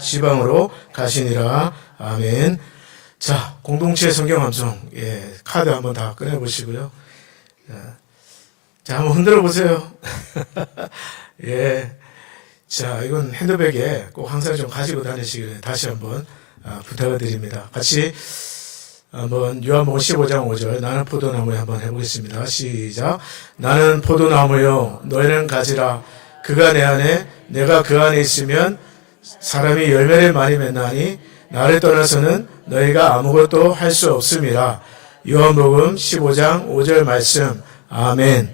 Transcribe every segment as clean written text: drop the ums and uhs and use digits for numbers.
지방으로 가시니라. 아멘. 자, 공동체 성경 암송. 카드 한번 다 꺼내보시고요. 자, 한번 흔들어 보세요. 자, 이건 핸드백에 꼭 항상 좀 가지고 다니시기를 다시 한번 부탁을 드립니다. 같이 한번 요한복음 15장 5절 나는 포도나무에 한번 해보겠습니다. 시작. 나는 포도나무요 너희는 가지라. 그가 내 안에 내가 그 안에 있으면 사람이 열매를 많이 맺나니 나를 떠나서는 너희가 아무것도 할 수 없음이라. 요한복음 15장 5절 말씀. 아멘.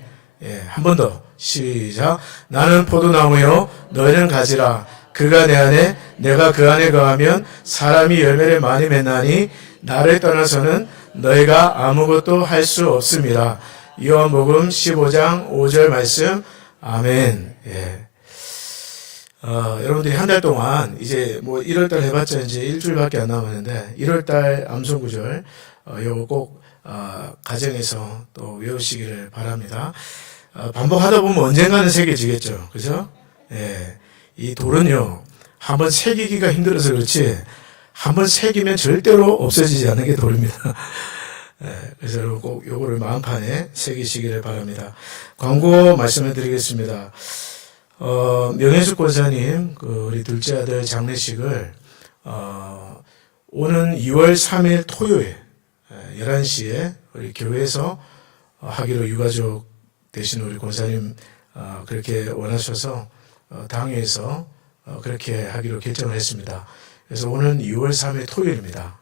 한 번 더. 시작. 나는 포도나무요 너희는 가지라. 그가 내 안에 내가 그 안에 거하면 사람이 열매를 많이 맺나니 나를 떠나서는 너희가 아무것도 할 수 없음이라. 요한복음 15장 5절 말씀. 아멘. 여러분들이 한 달 동안 이제 뭐 1월달 해봤자 이제 일주일밖에 안 남았는데 1월달 암송구절 요거 꼭 가정에서 또 외우시기를 바랍니다. 반복하다 보면 언젠가는 새겨지겠죠. 그죠? 이 돌은요 한번 새기기가 힘들어서 그렇지 한번 새기면 절대로 없어지지 않는 게 돌입니다. 그래서 여러분 꼭 요거를 마음판에 새기시기를 바랍니다. 광고 말씀을 드리겠습니다. 명예숙 권사님, 우리 둘째 아들 장례식을, 오는 2월 3일 토요일, 11시에 우리 교회에서 하기로 유가족 되신 우리 권사님, 그렇게 원하셔서, 당회에서 그렇게 하기로 결정을 했습니다. 그래서 오는 2월 3일 토요일입니다.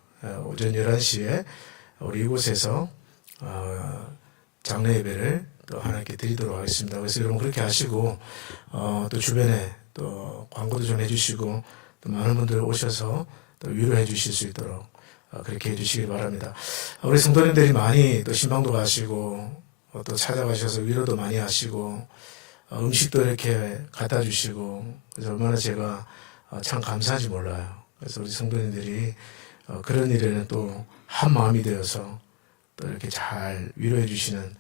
오전 11시에 우리 이곳에서, 장례 예배를 또 하나님께 드리도록 하겠습니다. 그래서 여러분 그렇게 하시고 또 주변에 또 광고도 좀 해주시고 또 많은 분들 오셔서 또 위로해 주실 수 있도록 그렇게 해주시기 바랍니다. 우리 성도님들이 많이 또 신방도 가시고 또 찾아가셔서 위로도 많이 하시고 음식도 이렇게 갖다 주시고 그래서 얼마나 제가 참 감사한지 몰라요. 그래서 우리 성도님들이 그런 일에는 또 한 마음이 되어서 또 이렇게 잘 위로해 주시는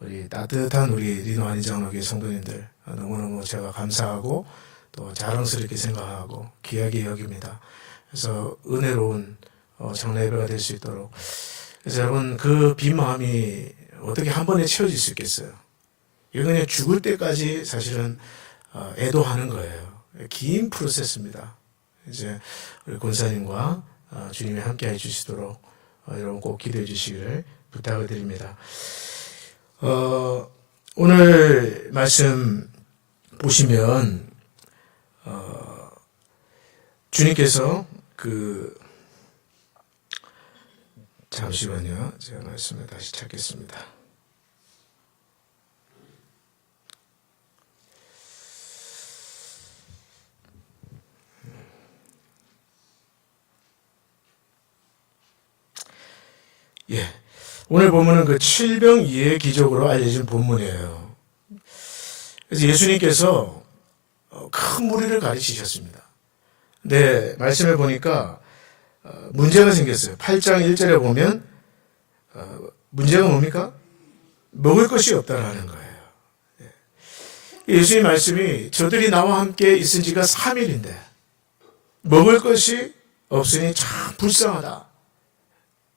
우리 따뜻한 우리 리노 안희장로교회 성도님들 너무너무 제가 감사하고 또 자랑스럽게 생각하고 귀하게 여깁니다. 그래서 은혜로운 장례 예배가 될 수 있도록 그래서 여러분 그 빈 마음이 어떻게 한 번에 채워질 수 있겠어요? 이건 그냥 죽을 때까지 사실은 애도하는 거예요. 긴 프로세스입니다. 이제 우리 권사님과 주님이 함께 해 주시도록 여러분 꼭 기도해 주시기를 부탁을 드립니다. 오늘 말씀 보시면, 주님께서 잠시만요. 제가 말씀을 다시 찾겠습니다. 오늘 본문은 그 칠병이의 기적으로 알려진 본문이에요. 그래서 예수님께서 큰 무리를 가르치셨습니다. 네, 말씀을 보니까 문제가 생겼어요. 8장 1절에 보면 문제가 뭡니까? 먹을 것이 없다라는 거예요. 예수님 말씀이 저들이 나와 함께 있은 지가 3일인데 먹을 것이 없으니 참 불쌍하다.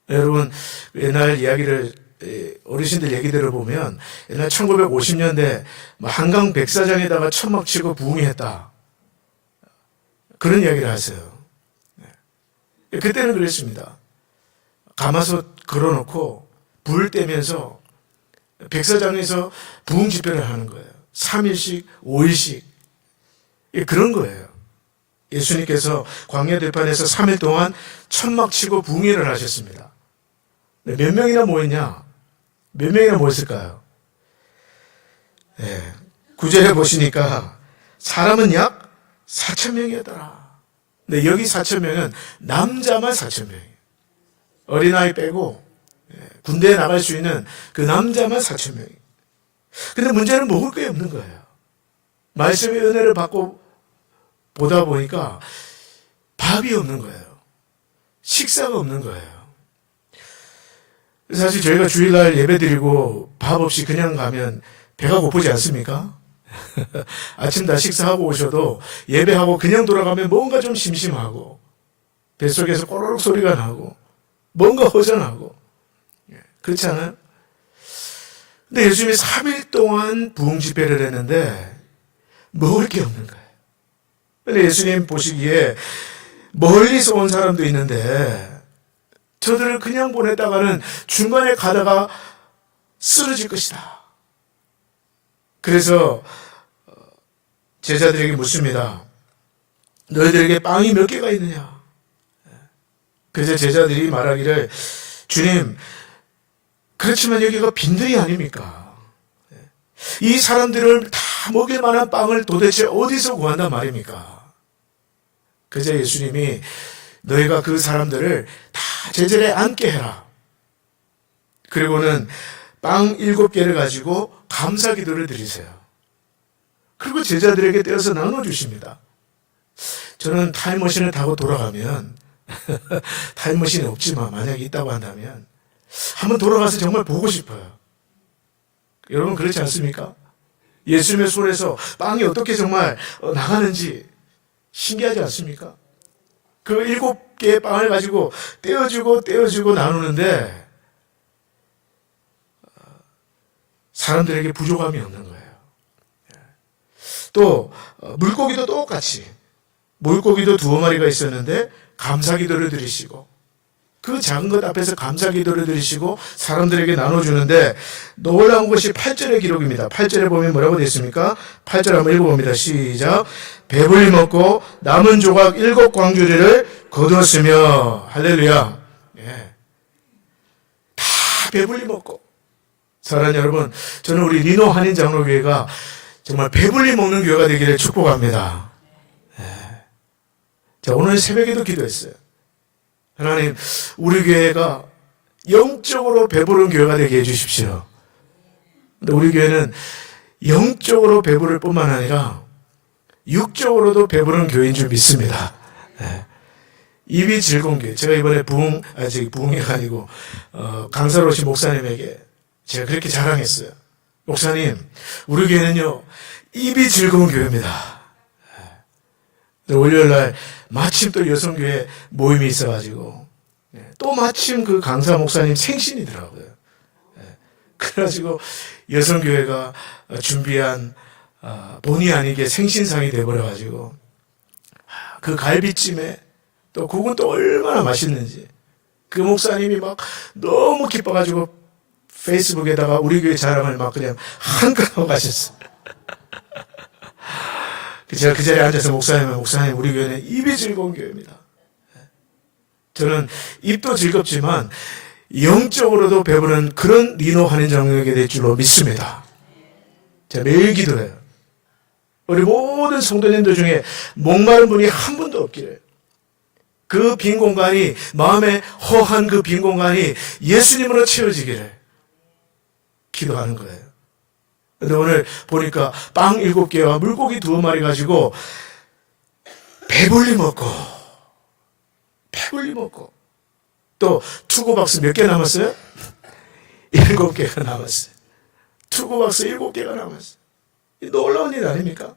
여러분 옛날 이야기를 어르신들 얘기들을 보면 옛날 1950년대 한강 백사장에다가 천막 치고 부흥했다 그런 이야기를 하세요. 그때는 그랬습니다. 가마솥 걸어놓고 불 떼면서 백사장에서 부흥 집회를 하는 거예요. 3일씩 5일씩 그런 거예요. 예수님께서 광야 들판에서 3일 동안 천막 치고 부흥회를 하셨습니다. 몇 명이나 모였냐? 몇 명이나 모였을까요? 9절에 보시니까 사람은 약 4,000명이었더라. 근데 여기 4,000명은 남자만 4,000명이에요. 어린아이 빼고 군대에 나갈 수 있는 그 남자만 4,000명이에요. 근데 문제는 먹을 게 없는 거예요. 말씀의 은혜를 받고 보다 보니까 밥이 없는 거예요. 식사가 없는 거예요. 사실 저희가 주일날 예배 드리고 밥 없이 그냥 가면 배가 고프지 않습니까? 아침 다 식사하고 오셔도 예배하고 그냥 돌아가면 뭔가 좀 심심하고 뱃속에서 꼬르륵 소리가 나고 뭔가 허전하고 그렇지 않아요? 근데 예수님이 3일 동안 부흥 집회를 했는데 먹을 게 없는 거예요. 근데 예수님 보시기에 멀리서 온 사람도 있는데 저들을 그냥 보냈다가는 중간에 가다가 쓰러질 것이다. 그래서 제자들에게 묻습니다. 너희들에게 빵이 몇 개가 있느냐? 그래서 제자들이 말하기를 주님, 그렇지만 여기가 빈들이 아닙니까? 이 사람들을 다 먹일 만한 빵을 도대체 어디서 구한단 말입니까? 그래서 예수님이 너희가 그 사람들을 다 제자리에 앉게 해라. 그리고는 빵 7개를 가지고 감사 기도를 드리세요. 그리고 제자들에게 떼어서 나눠주십니다. 저는 타임머신을 타고 돌아가면 타임머신이 없지만 만약에 있다고 한다면 한번 돌아가서 정말 보고 싶어요. 여러분 그렇지 않습니까? 예수님의 손에서 빵이 어떻게 정말 나가는지 신기하지 않습니까? 그 7개의 빵을 가지고 떼어주고 나누는데 사람들에게 부족함이 없는 거예요. 또 물고기도 똑같이 물고기도 2마리가 있었는데 감사기도를 드리시고 그 작은 것 앞에서 감사기도를 드리시고 사람들에게 나눠주는데 놀라운 것이 8절의 기록입니다. 8절에 보면 뭐라고 되어 있습니까? 8절 한번 읽어봅니다. 시작. 배불리 먹고 남은 조각 7광주리를 거두었으며 할렐루야. 예. 다 배불리 먹고 사랑하는 여러분, 저는 우리 리노 한인 장로교회가 정말 배불리 먹는 교회가 되기를 축복합니다. 예. 자, 오늘 새벽에도 기도했어요. 하나님, 우리 교회가 영적으로 배부른 교회가 되게 해주십시오. 근데 우리 교회는 영적으로 배부를 뿐만 아니라 육적으로도 배부른 교회인 줄 믿습니다. 예. 입이 즐거운 교회. 제가 이번에 부흥이 아니고 강사로 오신 목사님에게 제가 그렇게 자랑했어요. 목사님, 우리 교회는요, 입이 즐거운 교회입니다. 월요일날 마침 또 여성교회 모임이 있어가지고 또 마침 그 강사 목사님 생신이더라고요. 그래가지고 여성교회가 준비한 본의 아니게 생신상이 돼버려가지고 그 갈비찜에 또 국은 또 얼마나 맛있는지 그 목사님이 막 너무 기뻐가지고 페이스북에다가 우리 교회 자랑을 막 그냥 한껏 하고 가셨어요. 제가 그 자리에 앉아서 목사님 우리 교회는 입이 즐거운 교회입니다. 저는 입도 즐겁지만 영적으로도 배부른 그런 리노 한인 장로에게 될 줄로 믿습니다. 제가 매일 기도해요. 우리 모든 성도님들 중에 목마른 분이 한 분도 없기를, 그 빈 공간이, 마음에 허한 그 빈 공간이 예수님으로 채워지기를 기도하는 거예요. 근데 오늘 보니까 빵 7개와 물고기 2마리 가지고 배불리 먹고 또 투고박스 몇 개 남았어요? 7개가 남았어요. 투고박스 7개가 남았어요. 놀라운 일 아닙니까?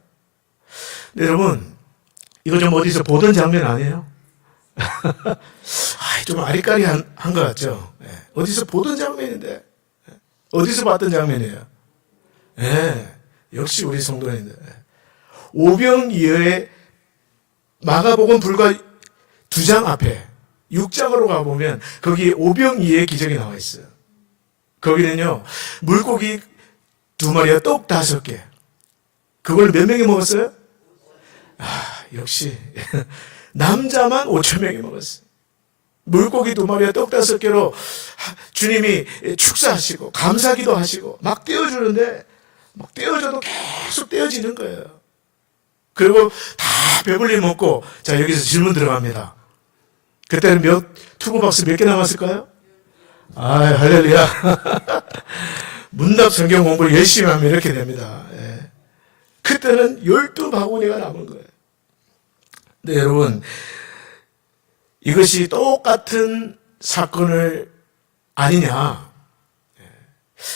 근데 여러분, 이거 좀 어디서 보던 장면 아니에요? 좀 아리까리한 것 같죠? 어디서 보던 장면인데, 어디서 봤던 장면이에요? 역시 우리 성도님들. 오병이어의 마가복음 불과 2장 앞에 6장으로 가보면 거기 오병이어의 기적이 나와 있어요. 거기는요, 물고기 2마리와 떡 5개. 그걸 몇 명이 먹었어요? 역시 남자만 5,000명이 먹었어요. 물고기 2마리와 떡 5개로 주님이 축사하시고 감사기도 하시고 막 떼어주는데 막 떼어줘도 계속 떼어지는 거예요. 그리고 다 배불리 먹고, 자, 여기서 질문 들어갑니다. 그때는 투고박스 몇 개 남았을까요? 할렐루야. 문답 성경 공부를 열심히 하면 이렇게 됩니다. 그때는 12바구니가 남은 거예요. 근데 여러분, 이것이 똑같은 사건을 아니냐?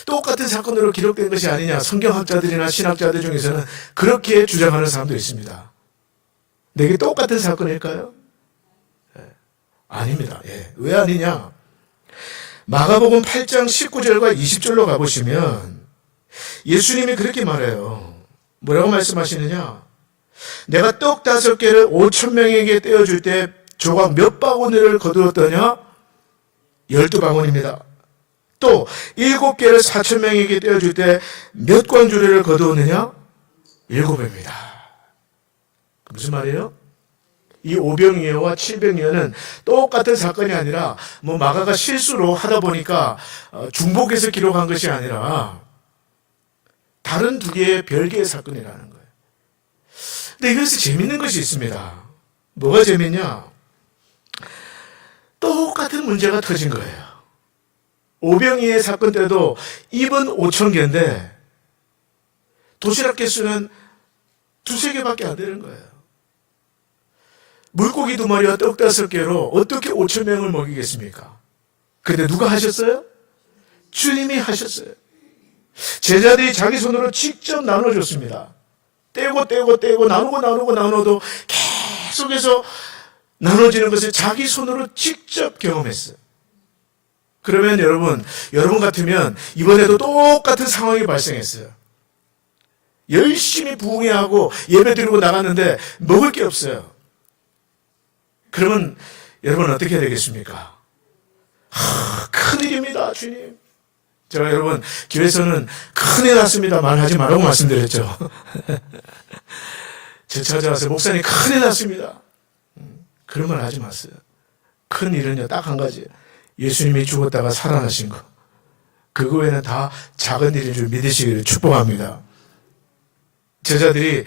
똑같은 사건으로 기록된 것이 아니냐. 성경학자들이나 신학자들 중에서는 그렇게 주장하는 사람도 있습니다. 내게 똑같은 사건일까요? 아닙니다. 왜 아니냐? 마가복음 8장 19절과 20절로 가보시면 예수님이 그렇게 말해요. 뭐라고 말씀하시느냐? 내가 떡 5개를 5,000명에게 떼어줄 때 조각 몇 바구니를 거두었더냐? 12바구니입니다. 또 7개를 4,000명에게 떼어줄 때 몇 광주리를 거두었느냐? 7배입니다. 무슨 말이에요? 이 5병이어와 7병이어는 똑같은 사건이 아니라 마가가 실수로 하다 보니까 중복해서 기록한 것이 아니라 다른 두 개의 별개의 사건이라는 거예요. 근데 이것이 재밌는 것이 있습니다. 뭐가 재밌냐? 똑같은 문제가 터진 거예요. 오병이의 사건 때도 입은 5,000개인데 도시락 개수는 2-3개밖에 안 되는 거예요. 물고기 2마리와 떡 5개로 어떻게 5,000명을 먹이겠습니까? 근데 누가 하셨어요? 주님이 하셨어요. 제자들이 자기 손으로 직접 나눠줬습니다. 떼고 나누고 계속해서 나눠지는 것을 자기 손으로 직접 경험했어요. 그러면 여러분 같으면 이번에도 똑같은 상황이 발생했어요. 열심히 부흥회하고 예배 드리고 나갔는데 먹을 게 없어요. 그러면 여러분 어떻게 해야 되겠습니까? 큰일입니다, 주님. 제가 여러분 교회에서는 큰일 났습니다 말하지 말라고 말씀드렸죠. 제 찾아와서 목사님 큰일 났습니다. 그런 말 하지 마세요. 큰일은요 딱 한 가지예요. 예수님이 죽었다가 살아나신 거. 그거 외에는 다 작은 일인 줄 믿으시기를 축복합니다. 제자들이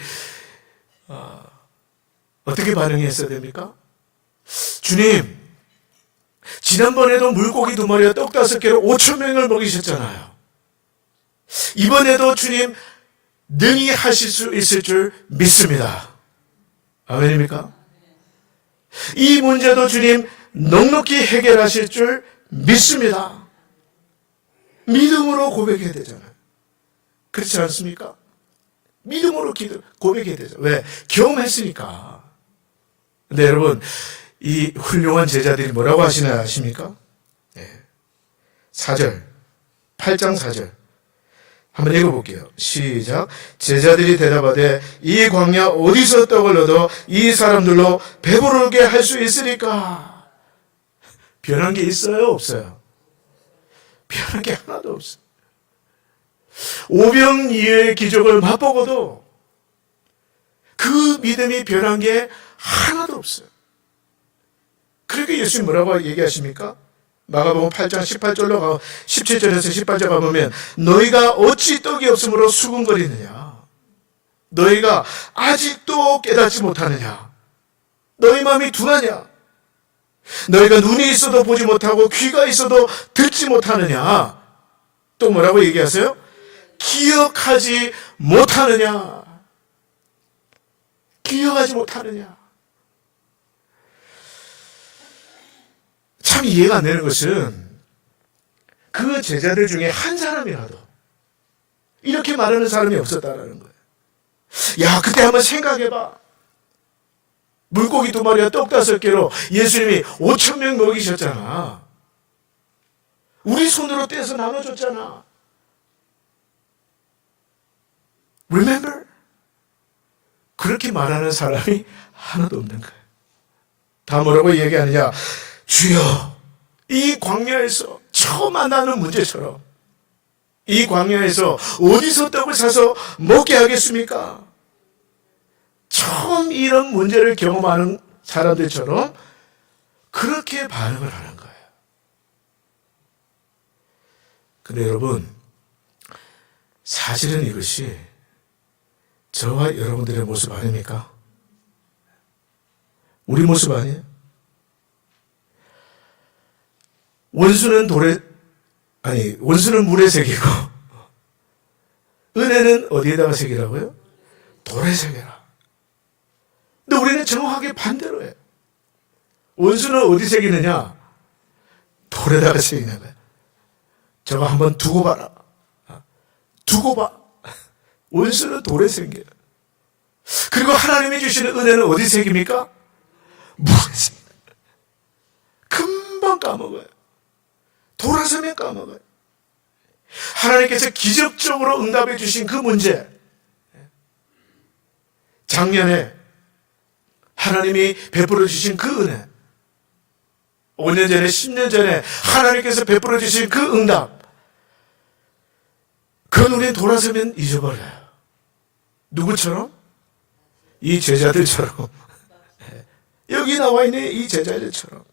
어떻게 반응했어야 됩니까? 주님, 지난번에도 물고기 2마리와 떡 5개로 5,000명을 먹이셨잖아요. 이번에도 주님 능히 하실 수 있을 줄 믿습니다. 아멘입니까? 이 문제도 주님 넉넉히 해결하실 줄 믿습니다. 믿음으로 고백해야 되잖아요. 그렇지 않습니까? 믿음으로 고백해야 되죠. 왜? 경험했으니까. 근데 여러분, 이 훌륭한 제자들이 뭐라고 하시나 아십니까? 4절, 8장 4절. 한번 읽어볼게요. 시작. 제자들이 대답하되 이 광야 어디서 떡을 얻어 이 사람들로 배부르게 할 수 있으리까? 변한 게 있어요? 없어요? 변한 게 하나도 없어요. 오병이어의 기적을 맛보고도 그 믿음이 변한 게 하나도 없어요. 그렇게 예수님 뭐라고 얘기하십니까? 마가복음 8장 18절로 17절에서 18절 가보면 너희가 어찌 떡이 없으므로 수군거리느냐? 너희가 아직도 깨닫지 못하느냐? 너희 마음이 둔하냐? 너희가 눈이 있어도 보지 못하고 귀가 있어도 듣지 못하느냐? 또 뭐라고 얘기하세요? 기억하지 못하느냐? 기억하지 못하느냐? 참 이해가 안 되는 것은 그 제자들 중에 한 사람이라도 이렇게 말하는 사람이 없었다라는 거예요. 야, 그때 한번 생각해봐. 물고기 2마리와 떡 5개로 예수님이 5,000명 먹이셨잖아. 우리 손으로 떼서 나눠줬잖아. Remember? 그렇게 말하는 사람이 하나도 없는 거예요. 다 뭐라고 얘기하느냐? 주여, 이 광야에서 처음 만나는 문제처럼 이 광야에서 어디서 떡을 사서 먹게 하겠습니까? 처음 이런 문제를 경험하는 사람들처럼 그렇게 반응을 하는 거예요. 근데 여러분, 사실은 이것이 저와 여러분들의 모습 아닙니까? 우리 모습 아니에요? 원수는 원수는 물에 새기고 은혜는 어디에다가 새기라고요? 돌에 새겨라. 근데 우리는 정확하게 반대로 해요. 원수는 어디 새기느냐? 돌에다가 새기는 거예요. 저거 한번 두고 봐라. 두고 봐. 원수는 돌에 생겨요. 그리고 하나님이 주시는 은혜는 어디 생깁니까? 물에 생겨요. 금방 까먹어요. 돌아서면 까먹어요. 하나님께서 기적적으로 응답해 주신 그 문제, 작년에 하나님이 베풀어 주신 그 은혜, 5년 전에 10년 전에 하나님께서 베풀어 주신 그 응답, 그건 우리는 돌아서면 잊어버려요. 누구처럼? 이 제자들처럼. 여기 나와 있는 이 제자들처럼.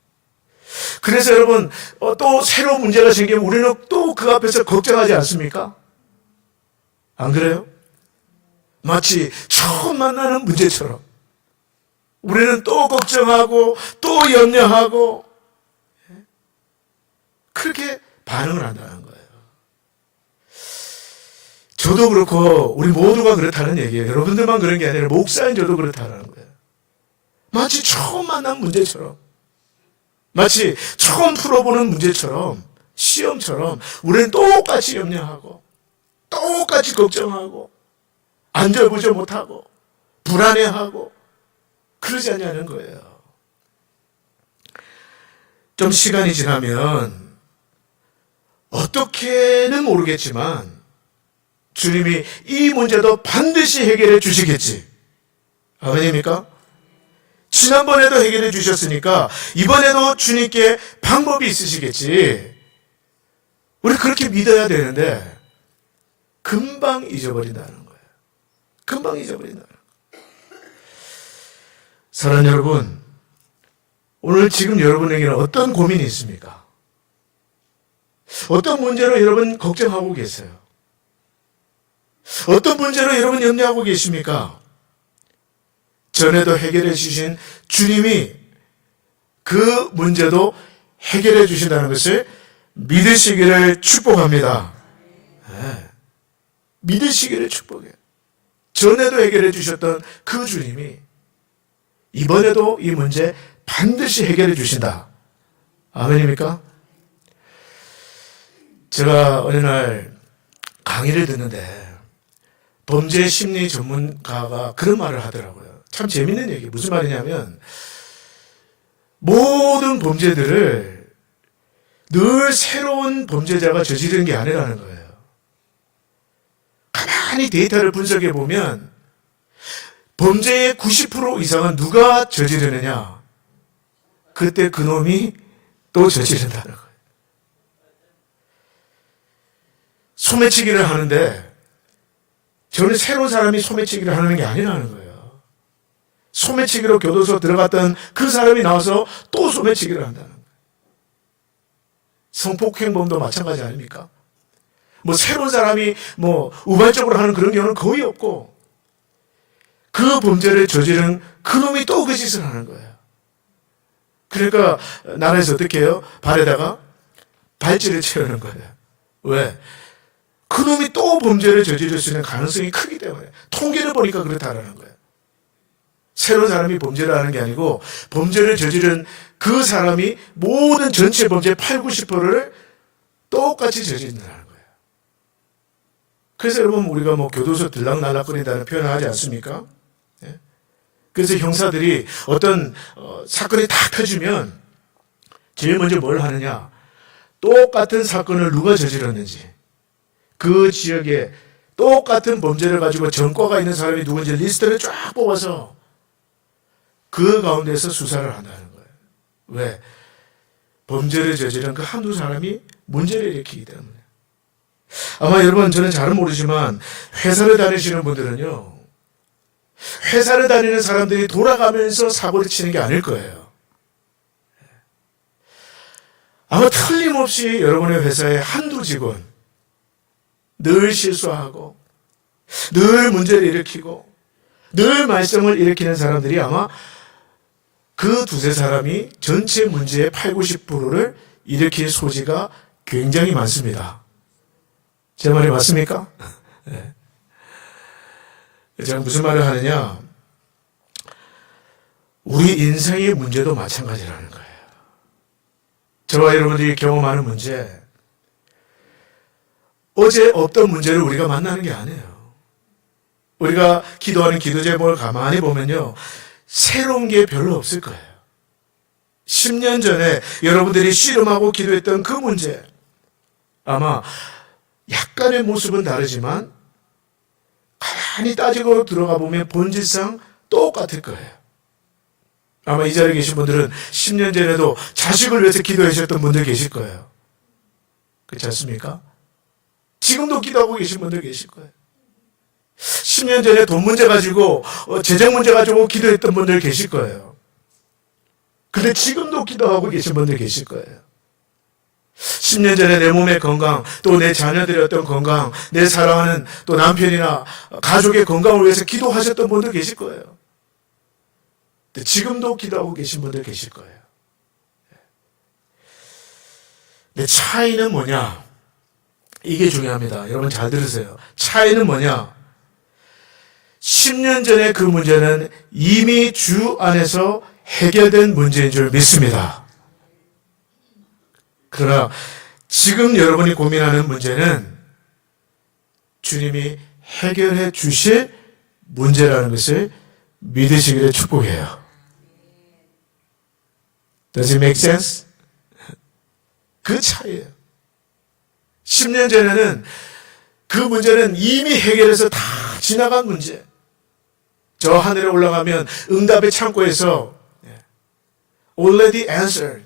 그래서 여러분, 또 새로운 문제가 생기면 우리는 또 그 앞에서 걱정하지 않습니까? 안 그래요? 마치 처음 만나는 문제처럼 우리는 또 걱정하고 또 염려하고 그렇게 반응을 한다는 거예요. 저도 그렇고 우리 모두가 그렇다는 얘기예요. 여러분들만 그런 게 아니라 목사인 저도 그렇다는 거예요. 마치 처음 만난 문제처럼, 마치 처음 풀어보는 문제처럼, 시험처럼 우리는 똑같이 염려하고 똑같이 걱정하고 안절부절 못하고 불안해하고 그러지 않냐는 거예요. 좀 시간이 지나면 어떻게는 모르겠지만 주님이 이 문제도 반드시 해결해 주시겠지. 아멘입니까? 지난번에도 해결해 주셨으니까 이번에도 주님께 방법이 있으시겠지. 우리 그렇게 믿어야 되는데 금방 잊어버린다는 거예요. 금방 잊어버린다는 거예요. 사랑하는 여러분, 오늘 지금 여러분에게는 어떤 고민이 있습니까? 어떤 문제로 여러분 걱정하고 계세요? 어떤 문제로 여러분 염려하고 계십니까? 전에도 해결해 주신 주님이 그 문제도 해결해 주신다는 것을 믿으시기를 축복합니다. 네. 믿으시기를 축복해요. 전에도 해결해 주셨던 그 주님이 이번에도 이 문제 반드시 해결해 주신다. 아멘입니까? 제가 어느 날 강의를 듣는데 범죄 심리 전문가가 그런 말을 하더라고요. 참 재밌는 얘기. 무슨 말이냐면 모든 범죄들을 늘 새로운 범죄자가 저지르는 게 아니라는 거예요. 가만히 데이터를 분석해 보면 범죄의 90% 이상은 누가 저지르느냐? 그때 그놈이 또 저지른다는 거예요. 소매치기를 하는데 저는 새로운 사람이 소매치기를 하는 게 아니라는 거예요. 소매치기로 교도소 들어갔던 그 사람이 나와서 또 소매치기를 한다는 거예요. 성폭행범도 마찬가지 아닙니까? 뭐 새로운 사람이 뭐 우발적으로 하는 그런 경우는 거의 없고 그 범죄를 저지른 그놈이 또 그 짓을 하는 거예요. 그러니까 나라에서 어떻게 해요? 발에다가 발찌를 채우는 거예요. 왜? 그놈이 또 범죄를 저지를 수 있는 가능성이 크기 때문에. 통계를 보니까 그렇다라는 거예요. 새로운 사람이 범죄를 하는 게 아니고 범죄를 저지른 그 사람이 모든 전체 범죄의 8, 90%를 똑같이 저지른다는 거예요. 그래서 여러분 우리가 뭐 교도소 들락날락거린다는 표현을 하지 않습니까? 네? 그래서 형사들이 어떤 사건이 다 펴지면 제일 먼저 뭘 하느냐? 똑같은 사건을 누가 저질렀는지 그 지역에 똑같은 범죄를 가지고 전과가 있는 사람이 누군지 리스트를 쫙 뽑아서 그 가운데서 수사를 한다는 거예요. 왜? 범죄를 저지른 그 한두 사람이 문제를 일으키기 때문에. 아마 여러분 저는 잘은 모르지만 회사를 다니시는 분들은요. 회사를 다니는 사람들이 돌아가면서 사고를 치는 게 아닐 거예요. 아마 틀림없이 여러분의 회사에 한두 직원 늘 실수하고 늘 문제를 일으키고 늘 말썽을 일으키는 사람들이 아마 그 두세 사람이 전체 문제의 8, 90%를 일으킬 소지가 굉장히 많습니다. 제 말이 맞습니까? 네. 제가 무슨 말을 하느냐? 우리 인생의 문제도 마찬가지라는 거예요. 저와 여러분들이 경험하는 문제, 어제 없던 문제를 우리가 만나는 게 아니에요. 우리가 기도하는 기도 제목을 가만히 보면요, 새로운 게 별로 없을 거예요. 10년 전에 여러분들이 씨름하고 기도했던 그 문제, 아마 약간의 모습은 다르지만 가만히 따지고 들어가 보면 본질상 똑같을 거예요. 아마 이 자리에 계신 분들은 10년 전에도 자식을 위해서 기도하셨던 분들 계실 거예요. 그렇지 않습니까? 지금도 기도하고 계신 분들 계실 거예요. 10년 전에 돈 문제 가지고, 재정 문제 가지고 기도했던 분들 계실 거예요. 근데 지금도 기도하고 계신 분들 계실 거예요. 10년 전에 내 몸의 건강, 또 내 자녀들의 어떤 건강, 내 사랑하는 또 남편이나 가족의 건강을 위해서 기도하셨던 분들 계실 거예요. 근데 지금도 기도하고 계신 분들 계실 거예요. 근데 차이는 뭐냐? 이게 중요합니다. 여러분 잘 들으세요. 차이는 뭐냐? 10년 전에 그 문제는 이미 주 안에서 해결된 문제인 줄 믿습니다. 그러나 지금 여러분이 고민하는 문제는 주님이 해결해 주실 문제라는 것을 믿으시기를 축복해요. Does it make sense? 그 차이예요. 10년 전에는 그 문제는 이미 해결해서 다 지나간 문제. 저 하늘에 올라가면 응답의 창고에서 already answered,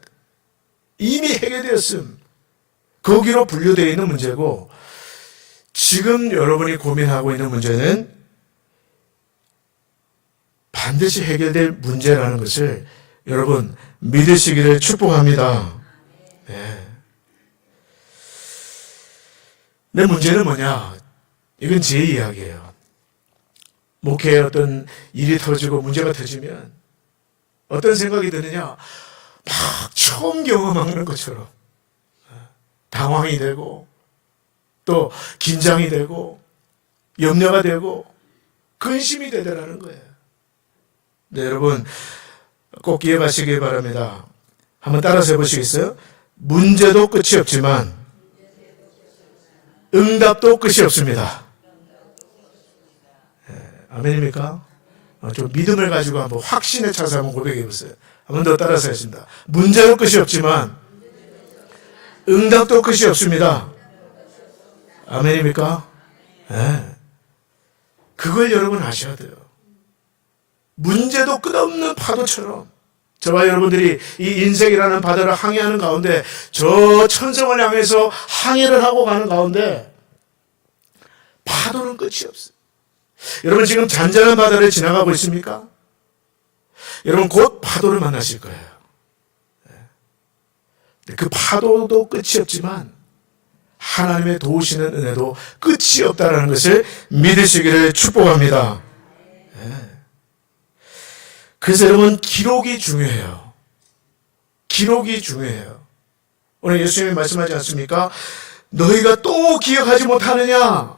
이미 해결되었음, 거기로 분류되어 있는 문제고, 지금 여러분이 고민하고 있는 문제는 반드시 해결될 문제라는 것을 여러분 믿으시기를 축복합니다. 네. 내 문제는 뭐냐? 이건 제 이야기예요. 목회에 어떤 일이 터지고 문제가 터지면 어떤 생각이 드느냐? 막 처음 경험하는 것처럼 당황이 되고, 또 긴장이 되고, 염려가 되고, 근심이 되더라는 거예요. 네, 여러분 꼭 기억하시기 바랍니다. 한번 따라서 해보시겠어요? 문제도 끝이 없지만 응답도 끝이 없습니다. 아멘입니까? 좀 믿음을 가지고 한번 확신에 차서 한번 고백해 보세요. 한 번 더 따라서 하십니다. 문제도 끝이 없지만 응답도 끝이 없습니다. 아멘입니까? 네. 그걸 여러분 아셔야 돼요. 문제도 끝없는 파도처럼 저와 여러분들이 이 인생이라는 바다를 항해하는 가운데, 저 천성을 향해서 항해를 하고 가는 가운데 파도는 끝이 없어요. 여러분 지금 잔잔한 바다를 지나가고 있습니까? 여러분 곧 파도를 만나실 거예요. 그 파도도 끝이 없지만 하나님의 도우시는 은혜도 끝이 없다는 것을 믿으시기를 축복합니다. 그래서 여러분 기록이 중요해요. 기록이 중요해요. 오늘 예수님이 말씀하지 않습니까? 너희가 또 기억하지 못하느냐?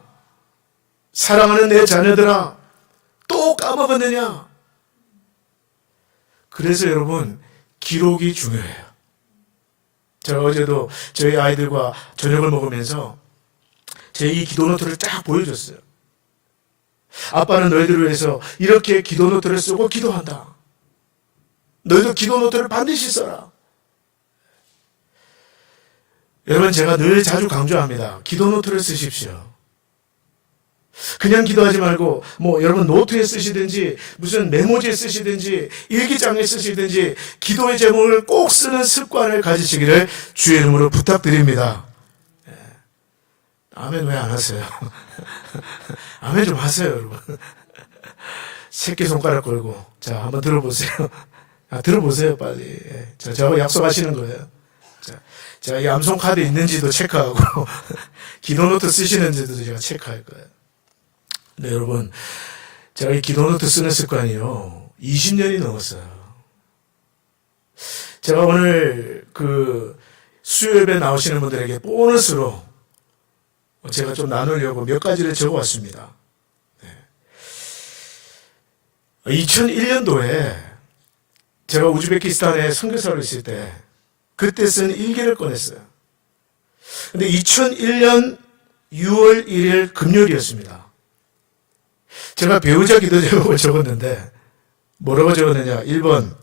사랑하는 내 자녀들아, 또 까먹었느냐? 그래서 여러분 기록이 중요해요. 제가 어제도 저희 아이들과 저녁을 먹으면서 제 이 기도노트를 쫙 보여줬어요. 아빠는 너희들을 위해서 이렇게 기도노트를 쓰고 기도한다. 너희도 기도노트를 반드시 써라. 여러분 제가 늘 자주 강조합니다. 기도노트를 쓰십시오. 그냥 기도하지 말고 여러분 노트에 쓰시든지 무슨 메모지에 쓰시든지 일기장에 쓰시든지 기도의 제목을 꼭 쓰는 습관을 가지시기를 주의 이름으로 부탁드립니다. 아멘 왜 안 하세요? 아멘 좀 하세요 여러분. 새끼손가락 걸고. 자 한번 들어보세요. 들어보세요 빨리. 자, 저하고 약속하시는 거예요. 제가 이 암송 카드 있는지도 체크하고 기도노트 쓰시는지도 제가 체크할 거예요. 네, 여러분 제가 이 기도노트 쓰는 습관이요 20년이 넘었어요. 제가 오늘 그 수요일에 나오시는 분들에게 보너스로 제가 좀 나누려고 몇 가지를 적어왔습니다. 2001년도에 제가 우즈베키스탄에 선교사로 있을 때 그때 쓴 일기를 꺼냈어요. 근데 2001년 6월 1일 금요일이었습니다. 제가 배우자 기도 제목을 적었는데 뭐라고 적었느냐. 1번,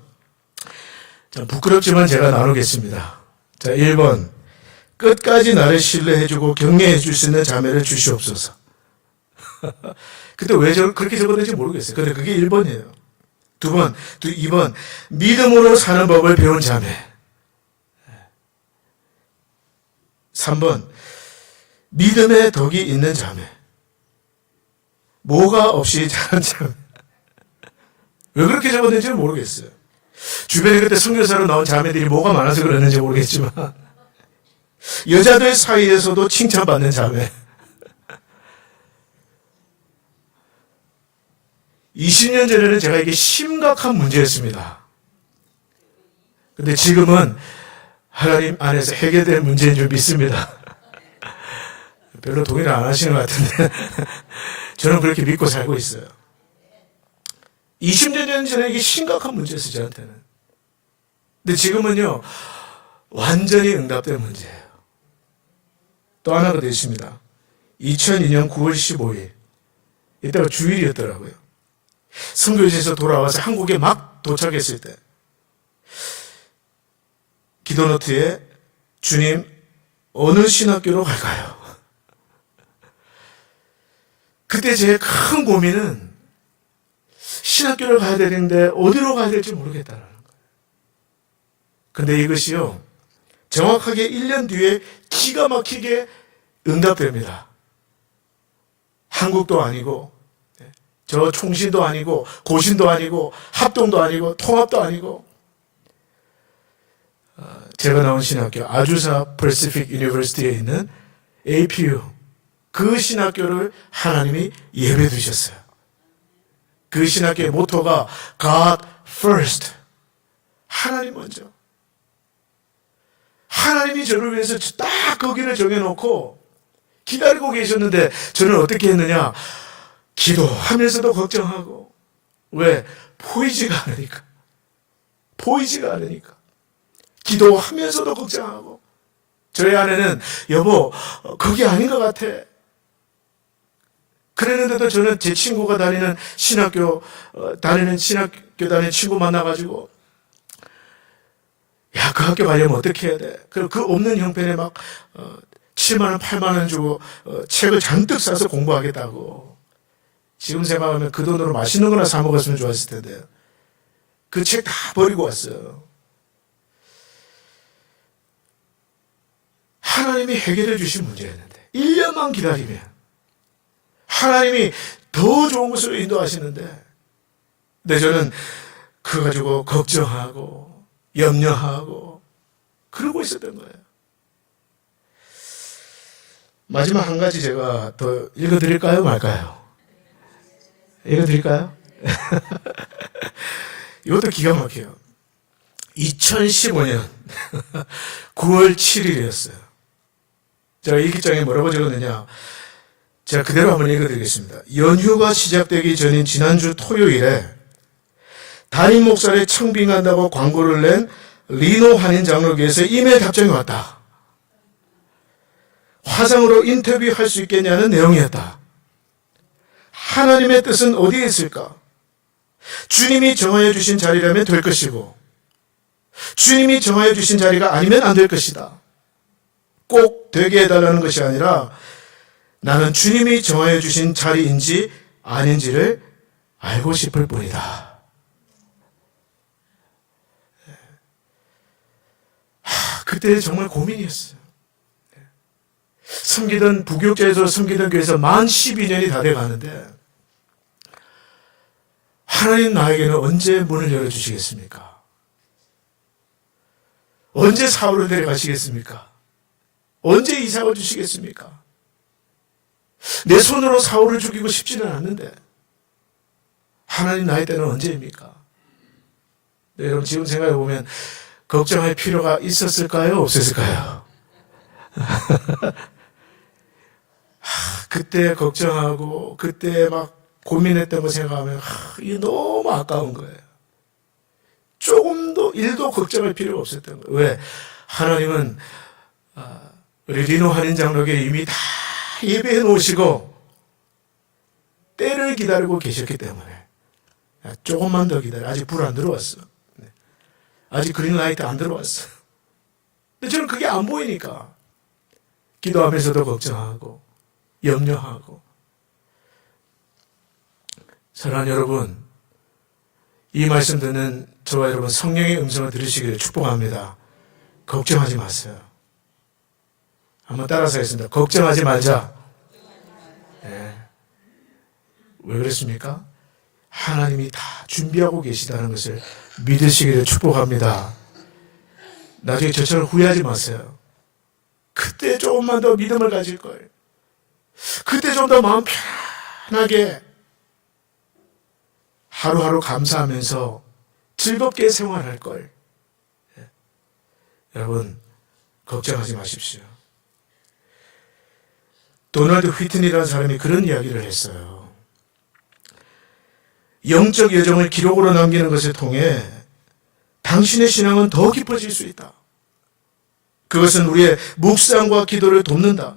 자, 부끄럽지만 제가 나누겠습니다. 자, 1번, 끝까지 나를 신뢰해주고 격려해 줄 수 있는 자매를 주시옵소서. 그때 왜 그렇게 적었는지 모르겠어요. 근데 그게 1번이에요. 2번, 믿음으로 사는 법을 배운 자매. 3번, 믿음의 덕이 있는 자매. 뭐가 없이 자란 자매. 왜 그렇게 적었는지 모르겠어요. 주변에 그때 선교사로 나온 자매들이 뭐가 많아서 그러는지 모르겠지만 여자들 사이에서도 칭찬받는 자매. 20년 전에는 제가 이게 심각한 문제였습니다. 근데 지금은 하나님 안에서 해결될 문제인 줄 믿습니다. 별로 동의를 안 하시는 것 같은데 저는 그렇게 믿고 살고 있어요. 20년 전에 이게 심각한 문제였어요, 저한테는. 근데 지금은요, 완전히 응답된 문제예요. 또 하나가 더 있습니다. 2002년 9월 15일. 이때가 주일이었더라고요. 선교지에서 돌아와서 한국에 막 도착했을 때, 기도노트에 주님, 어느 신학교로 갈까요? 그때 제 큰 고민은 신학교를 가야 되는데 어디로 가야 될지 모르겠다는 거예요. 근데 이것이요, 정확하게 1년 뒤에 기가 막히게 응답됩니다. 한국도 아니고, 저 총신도 아니고, 고신도 아니고, 합동도 아니고, 통합도 아니고, 제가 나온 신학교, 아주사 퍼시픽 유니버시티에 있는 APU, 그 신학교를 하나님이 예배 두셨어요. 그 신학교의 모토가 God first. 하나님 먼저. 하나님이 저를 위해서 딱 거기를 정해놓고 기다리고 계셨는데 저는 어떻게 했느냐. 기도하면서도 걱정하고. 왜? 보이지가 않으니까. 보이지가 않으니까. 기도하면서도 걱정하고. 저희 아내는 여보 거기 아닌 것 같아. 그랬는데도 저는 제 친구가 다니는 신학교 다니는 친구 만나가지고 야, 그 학교 가려면 어떻게 해야 돼? 그리고 그 없는 형편에 막 7만 원, 8만 원 주고 책을 잔뜩 사서 공부하겠다고. 지금 생각하면 그 돈으로 맛있는 거나 사 먹었으면 좋았을 텐데 그 책 다 버리고 왔어요. 하나님이 해결해 주신 문제였는데 1년만 기다리면 하나님이 더 좋은 곳으로 인도하시는데, 근데 저는 그거 가지고 걱정하고 염려하고 그러고 있었던 거예요. 마지막 한 가지 제가 더 읽어드릴까요 말까요? 읽어드릴까요? 이것도 기가 막혀요. 2015년 9월 7일이었어요. 제가 일기장에 뭐라고 적었느냐. 제가 그대로 한번 읽어드리겠습니다. 연휴가 시작되기 전인 지난주 토요일에 담임 목사를 청빙한다고 광고를 낸 리노 한인 장로교에서 이메일 답장이 왔다. 화상으로 인터뷰할 수 있겠냐는 내용이었다. 하나님의 뜻은 어디에 있을까? 주님이 정하여 주신 자리라면 될 것이고 주님이 정하여 주신 자리가 아니면 안 될 것이다. 꼭 되게 해달라는 것이 아니라 나는 주님이 정하여 주신 자리인지 아닌지를 알고 싶을 뿐이다. 그때 정말 고민이었어요. 섬기던 부교육자에서 섬기던 교회에서 만 12년이 다 돼가는데 하나님 나에게는 언제 문을 열어주시겠습니까? 언제 사울을 데려가시겠습니까? 언제 이삭을 주시겠습니까? 내 손으로 사울을 죽이고 싶지는 않는데 하나님 나의 때는 언제입니까? 네, 여러분 지금 생각해 보면 걱정할 필요가 있었을까요? 없었을까요? 그때 걱정하고 그때 막 고민했던 거 생각하면 이게 너무 아까운 거예요. 조금도 일도 걱정할 필요가 없었던 거예요. 왜? 하나님은 우리 리노 한인 장로교에 이미 다 예배해 놓으시고 때를 기다리고 계셨기 때문에 조금만 더 기다려. 아직 불 안 들어왔어. 아직 그린라이트 안 들어왔어. 근데 저는 그게 안 보이니까 기도하면서도 걱정하고 염려하고. 사랑하는 여러분, 이 말씀 듣는 저와 여러분 성령의 음성을 들으시기를 축복합니다. 걱정하지 마세요. 한번 따라서 하겠습니다. 걱정하지 말자. 네. 왜 그랬습니까? 하나님이 다 준비하고 계시다는 것을 믿으시기를 축복합니다. 나중에 저처럼 후회하지 마세요. 그때 조금만 더 믿음을 가질 걸. 그때 좀 더 마음 편하게 하루하루 감사하면서 즐겁게 생활할 걸. 여러분, 걱정하지 마십시오. 도널드 휘튼이라는 사람이 그런 이야기를 했어요. 영적 여정을 기록으로 남기는 것을 통해 당신의 신앙은 더 깊어질 수 있다. 그것은 우리의 묵상과 기도를 돕는다.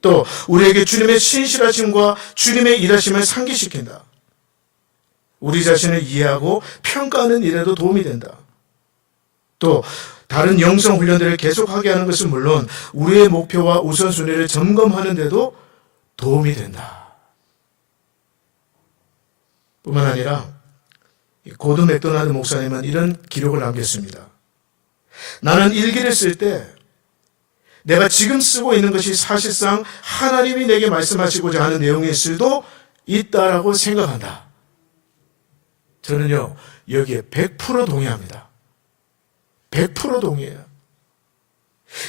또 우리에게 주님의 신실하심과 주님의 일하심을 상기시킨다. 우리 자신을 이해하고 평가하는 일에도 도움이 된다. 또 다른 영성 훈련들을 계속하게 하는 것은 물론 우리의 목표와 우선순위를 점검하는 데도 도움이 된다. 뿐만 아니라 고든 맥도날드 목사님은 이런 기록을 남겼습니다. 나는 일기를 쓸 때 내가 지금 쓰고 있는 것이 사실상 하나님이 내게 말씀하시고자 하는 내용일 수도 있다라고 생각한다. 저는요, 여기에 100% 동의합니다. 100% 동의해요.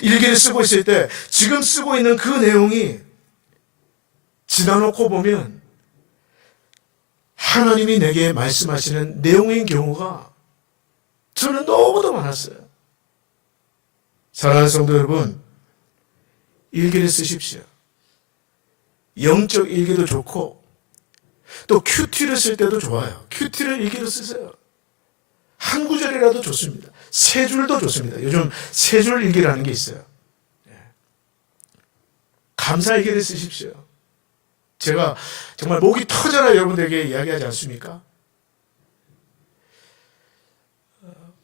일기를 쓰고 있을 때 지금 쓰고 있는 그 내용이 지나놓고 보면 하나님이 내게 말씀하시는 내용인 경우가 저는 너무도 많았어요. 사랑하는 성도 여러분, 일기를 쓰십시오. 영적 일기도 좋고 또 큐티를 쓸 때도 좋아요. 큐티를 일기로 쓰세요. 한 구절이라도 좋습니다. 세 줄도 좋습니다. 요즘 세 줄 일기라는 게 있어요. 감사 일기를 쓰십시오. 제가 정말 목이 터져라 여러분들에게 이야기하지 않습니까?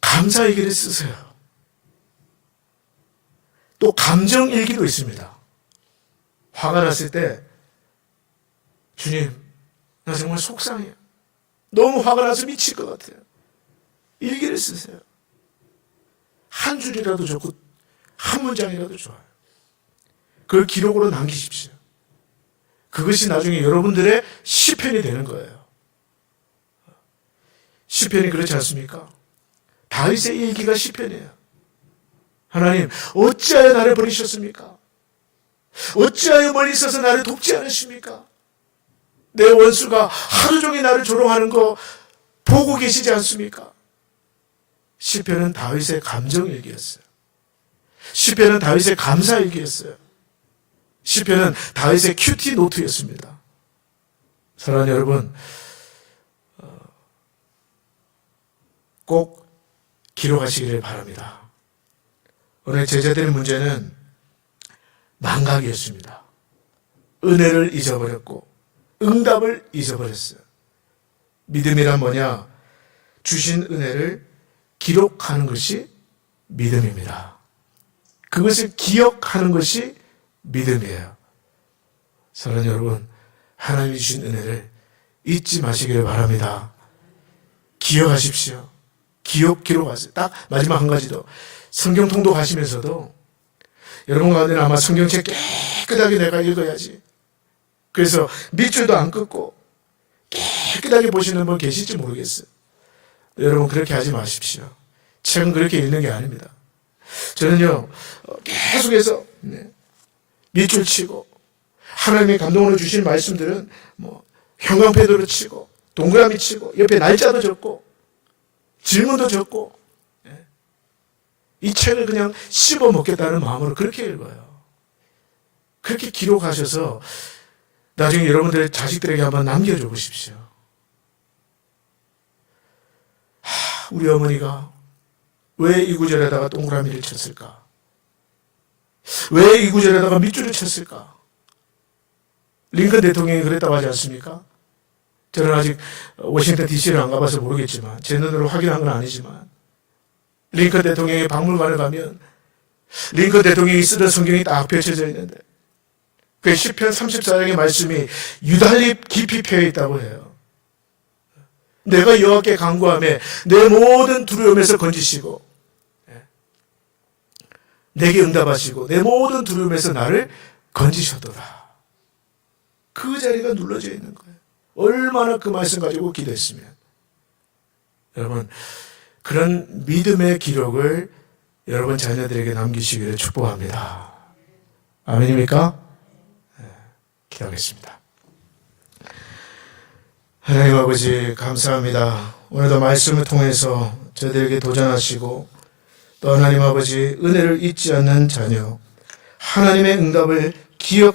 감사 일기를 쓰세요. 또 감정 일기도 있습니다. 화가 났을 때 주님, 나 정말 속상해요. 너무 화가 나서 미칠 것 같아요. 일기를 쓰세요. 한 줄이라도 좋고 한 문장이라도 좋아요. 그걸 기록으로 남기십시오. 그것이 나중에 여러분들의 시편이 되는 거예요. 시편이 그렇지 않습니까? 다윗의 일기가 시편이에요. 하나님, 어찌하여 나를 버리셨습니까? 어찌하여 멀리 있어서 나를 돕지 않으십니까? 내 원수가 하루 종일 나를 조롱하는 거 보고 계시지 않습니까? 시편은 다윗의 감정일기였어요. 시편은 다윗의 감사일기였어요. 시편은 다윗의 큐티 노트였습니다. 사랑하는 여러분, 꼭 기록하시기를 바랍니다. 오늘 제자들의 문제는 망각이었습니다. 은혜를 잊어버렸고 응답을 잊어버렸어요. 믿음이란 뭐냐? 주신 은혜를 기록하는 것이 믿음입니다. 그것을 기억하는 것이 믿음이에요. 사랑하는 여러분, 하나님이 주신 은혜를 잊지 마시기를 바랍니다. 기억하십시오. 기록하세요. 딱 마지막 한 가지 더. 성경 통독하시면서도 여러분 가운데는 아마 성경책 깨끗하게 내가 읽어야지. 그래서 밑줄도 안 끊고 깨끗하게 보시는 분 계실지 모르겠어요. 여러분 그렇게 하지 마십시오. 책은 그렇게 읽는 게 아닙니다. 저는요 계속해서 밑줄 치고 하나님의 감동으로 주신 말씀들은 형광펜으로 치고 동그라미 치고 옆에 날짜도 적고 질문도 적고 이 책을 그냥 씹어 먹겠다는 마음으로 그렇게 읽어요. 그렇게 기록하셔서 나중에 여러분들의 자식들에게 한번 남겨줘 보십시오. 우리 어머니가 왜 이 구절에다가 동그라미를 쳤을까? 왜 이 구절에다가 밑줄을 쳤을까? 링컨 대통령이 그랬다고 하지 않습니까? 저는 아직 워싱턴 DC를 안 가봐서 모르겠지만 제 눈으로 확인한 건 아니지만 링컨 대통령의 박물관에 가면 링컨 대통령이 쓰던 성경이 딱 펼쳐져 있는데 그 시편 34장의 말씀이 유달리 깊이 펴 있다고 해요. 내가 여호와께 간구하며 내 모든 두려움에서 건지시고 내게 응답하시고 내 모든 두려움에서 나를 건지셨도다. 그 자리가 눌러져 있는 거예요. 얼마나 그 말씀 가지고 기도했으면. 여러분, 그런 믿음의 기록을 여러분 자녀들에게 남기시기를 축복합니다. 아멘입니까? 네, 기도하겠습니다. 하나님 아버지 감사합니다. 오늘도 말씀을 통해서 저희들에게 도전하시고 또 하나님 아버지 은혜를 잊지 않는 자녀, 하나님의 응답을 기억